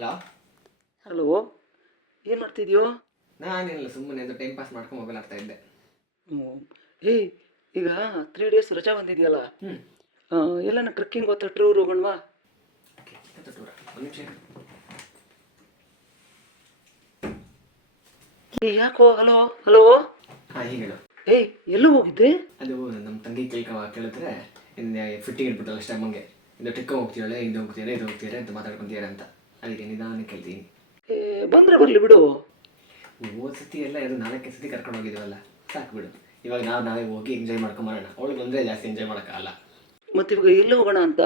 Hello. Hello, ಏನು ಮಾಡ್ತಿದ್ಯೋ? ನಾನೇನಿಲ್ಲ, ಸುಮ್ಮನೆ ಅದು ಟೈಮ್ ಪಾಸ್ ಮಾಡ್ಕೊಂಡು ಮೊಬೈಲ್ ಆಡ್ತಾ ಇದ್ದೆ. ಹ್ಞೂ. ಏಯ್, ಈಗ 3 ಡೇಸ್ ರಜಾ ಬಂದಿದೆಯಲ್ಲ, ಹ್ಞೂ. ಎಲ್ಲನ ಟ್ರೆಕ್ಕಿಂಗ್ ಗೊತ್ತಾ, ಟೂರ್ ಹೋಗೋಣವಾ? ಓಕೆ, ಟೂರ ಒಂದು ನಿಮಿಷ. ಯಾಕೋ? Hello hello. ಹಾಂ, ಈಗ ಹೇಳು. ಏಯ್, ಎಲ್ಲೂ ಹೋಗಿದ್ದೆ? ಅದು ನಮ್ಮ ತಂಗಿ ಕೇಳಿದ್ರೆ ಇನ್ನು ಫಿಟ್ಟಿಂಗ್ ಇಟ್ಬಿಟ್ಟಲ್ಲ ಅಷ್ಟೇ ಅಮ್ಮಂಗೆ. ಇದು ಟ್ರಿಕ್ಕ ಹೋಗ್ತೀವಳೆ, ಇದು ಹೋಗ್ತೀರಾ, ಇದು ಹೋಗ್ತೀರಾ ಅಂತ ಮಾತಾಡ್ಕೊಂತೀರ ಅಂತ. ಅದಕ್ಕೆ ನಿಧಾನ ಕೇಳ್ತೀನಿ. ಬಂದರೆ ಬರಲಿ ಬಿಡು. ಹೋದ ಸತಿ ಎಲ್ಲ ಇದು 4 ಸತಿ ಕರ್ಕೊಂಡು ಹೋಗಿದ್ದೀವಲ್ಲ, ಸಾಕು ಬಿಡು. ಇವಾಗ ನಾವೇ ಹೋಗಿ ಎಂಜಾಯ್ ಮಾಡ್ಕೊಂಬರೋಣ. ಅವಳು ಬಂದರೆ ಜಾಸ್ತಿ ಎಂಜಾಯ್ ಮಾಡೋಕ್ಕಾಗಲ್ಲ. ಮತ್ತು ಇವಾಗ ಎಲ್ಲಿ ಹೋಗೋಣ ಅಂತ?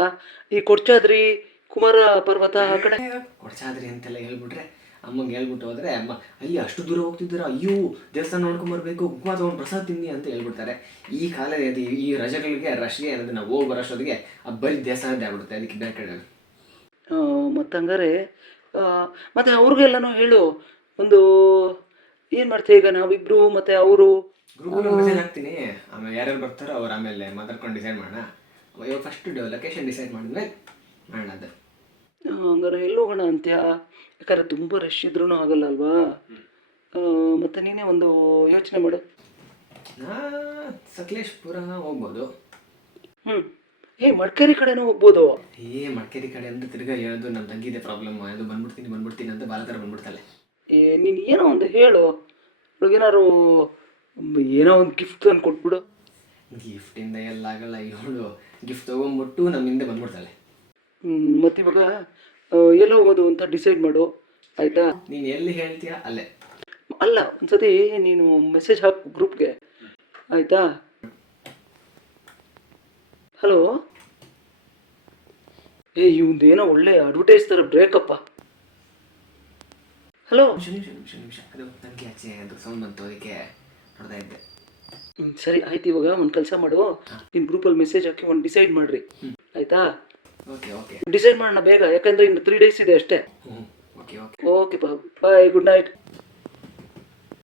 ಈ ಕೊಡ್ಚಾದ್ರಿ, ಕುಮಾರ ಪರ್ವತ ಆ ಕಡೆ. ಕೊಡ್ಚಾದ್ರಿ ಅಂತೆಲ್ಲ ಹೇಳ್ಬಿಟ್ರೆ ಅಮ್ಮಂಗೆ ಹೇಳ್ಬಿಟ್ಟು ಹೋದರೆ ಅಮ್ಮ ಅಲ್ಲಿ ಅಷ್ಟು ದೂರ ಹೋಗ್ತಿದ್ದೀರಾ, ಅಯ್ಯೋ ದೇವಸ್ಥಾನ ನೋಡ್ಕೊಂಬರ್ಬೇಕು, ಉಪ್ಮಾ ತೊಗೊಂಡು ಪ್ರಸಾದ ತಿನ್ನಿ ಅಂತ ಹೇಳ್ಬಿಡ್ತಾರೆ. ಈ ಕಾಲದ ಈ ರಜೆಗಳಿಗೆ ರಶ್ಗೆ ಅನ್ನೋದು ನಾವು ಹೋಗಿ ಬರೋಷ್ಟೊತ್ತಿಗೆ ಬರೀ ದೇವಸ್ಥಾನದ್ದೇ ಆಗ್ಬಿಡುತ್ತೆ. ಅದಕ್ಕೆ ಬೇರೆ ಕಡೆ ಮತ್ತು ಹಂಗಾರೆ ಮತ್ತು ಅವ್ರಿಗೆಲ್ಲನೂ ಹೇಳು. ಒಂದು ಏನು ಮಾಡ್ತೀವಿ ಈಗ ನಾವಿಬ್ಬರು ಮತ್ತು ಅವರು ಗ್ರೂಪಲ್ಲಿ ಮೆಸೇಜ್ ಹಾಕ್ತೀನಿ. ಆಮೇಲೆ ಯಾರ್ಯಾರು ಬರ್ತಾರೋ ಅವ್ರು ಆಮೇಲೆ ಮಾತಾಡ್ಕೊಂಡು ಡಿಸೈಡ್ ಮಾಡೋಣ. ಇವಾಗ ಫಸ್ಟ್ ಲೊಕೇಶನ್ ಡಿಸೈಡ್ ಮಾಡಿದ್ಮೇಲೆ ಮಾಡೋಣ. ಅದು ಹಂಗಾರೆ ಎಲ್ಲಿ ಹೋಗೋಣ ಅಂತ್ಯಾ? ಯಾಕಂದರೆ ತುಂಬ ರಶ್ ಇದ್ರೂ ಆಗಲ್ಲ ಅಲ್ವಾ? ಮತ್ತು ನೀನೇ ಒಂದು ಯೋಚನೆ ಮಾಡು. ಸಕಲೇಶ್ಪುರ ಹೋಗ್ಬೋದು. ಮಡಿಕೇರಿ ಕಡೆನೂ ಹೋಗ್ಬೋದು. ಮಡಿಕೇರಿ ಕಡೆ ಅಂತ ತಿರ್ಗಾ ಹೇಳೋದು ನಮ್ಮ ತಂಗಿದೆ ಪ್ರಾಬ್ಲಮ್. ಅದು ಬಂದ್ಬಿಡ್ತೀನಿ ಅಂತ ಬಾಲಕರ ಬಂದ್ಬಿಡ್ತಾಳೆ. ನೀನು ಏನೋ ಒಂದು ಹೇಳು, ಏನಾರು ಏನೋ ಒಂದು ಗಿಫ್ಟ್ ತಂದು ಕೊಟ್ಬಿಡು. ಗಿಫ್ಟಿಂದ ಎಲ್ಲ ಆಗಲ್ಲ. ಇವಳು ಗಿಫ್ಟ್ ತೊಗೊಂಬಿಟ್ಟು ನಮ್ಮ ಹಿಂದೆ ಬಂದ್ಬಿಡ್ತಾಳೆ. ಮತ್ತು ಇವಾಗ ಎಲ್ಲಿ ಹೋಗೋದು ಅಂತ ಡಿಸೈಡ್ ಮಾಡು, ಆಯಿತಾ? ನೀನು ಎಲ್ಲಿ ಹೇಳ್ತೀಯಾ ಅಲ್ಲೇ. ಅಲ್ಲ, ಒಂದ್ಸತಿ ನೀನು ಮೆಸೇಜ್ ಹಾಕು ಗ್ರೂಪ್ಗೆ, ಆಯಿತಾ? ಹಲೋ. ಇವಂದೇನೋ ಒಳ್ಳೆ ಅಡ್ವರ್ಟೈಸ್ ಥರ ಬ್ರೇಕಪ್ಪ. ಹಲೋ. ನಿಮಿಷ ಅದು ನನಗೆ ಆಚೆ ಅದು ಸೌಂಡ್ ಬಂತು, ಅದಕ್ಕೆ ನೋಡ್ತಾ ಇದ್ದೆ. ಸರಿ ಆಯ್ತು. ಇವಾಗ ಒಂದು ಕೆಲಸ ಮಾಡು, ನಿನ್ನ ಗ್ರೂಪಲ್ಲಿ ಮೆಸೇಜ್ ಹಾಕಿ ಒಂದು ಡಿಸೈಡ್ ಮಾಡಿರಿ, ಆಯಿತಾ? ಓಕೆ ಡಿಸೈಡ್ ಮಾಡೋಣ ಬೇಗ, ಯಾಕಂದರೆ ಇನ್ನು 3 ಡೇಸ್ ಇದೆ ಅಷ್ಟೇ. Okay okay bye, good night.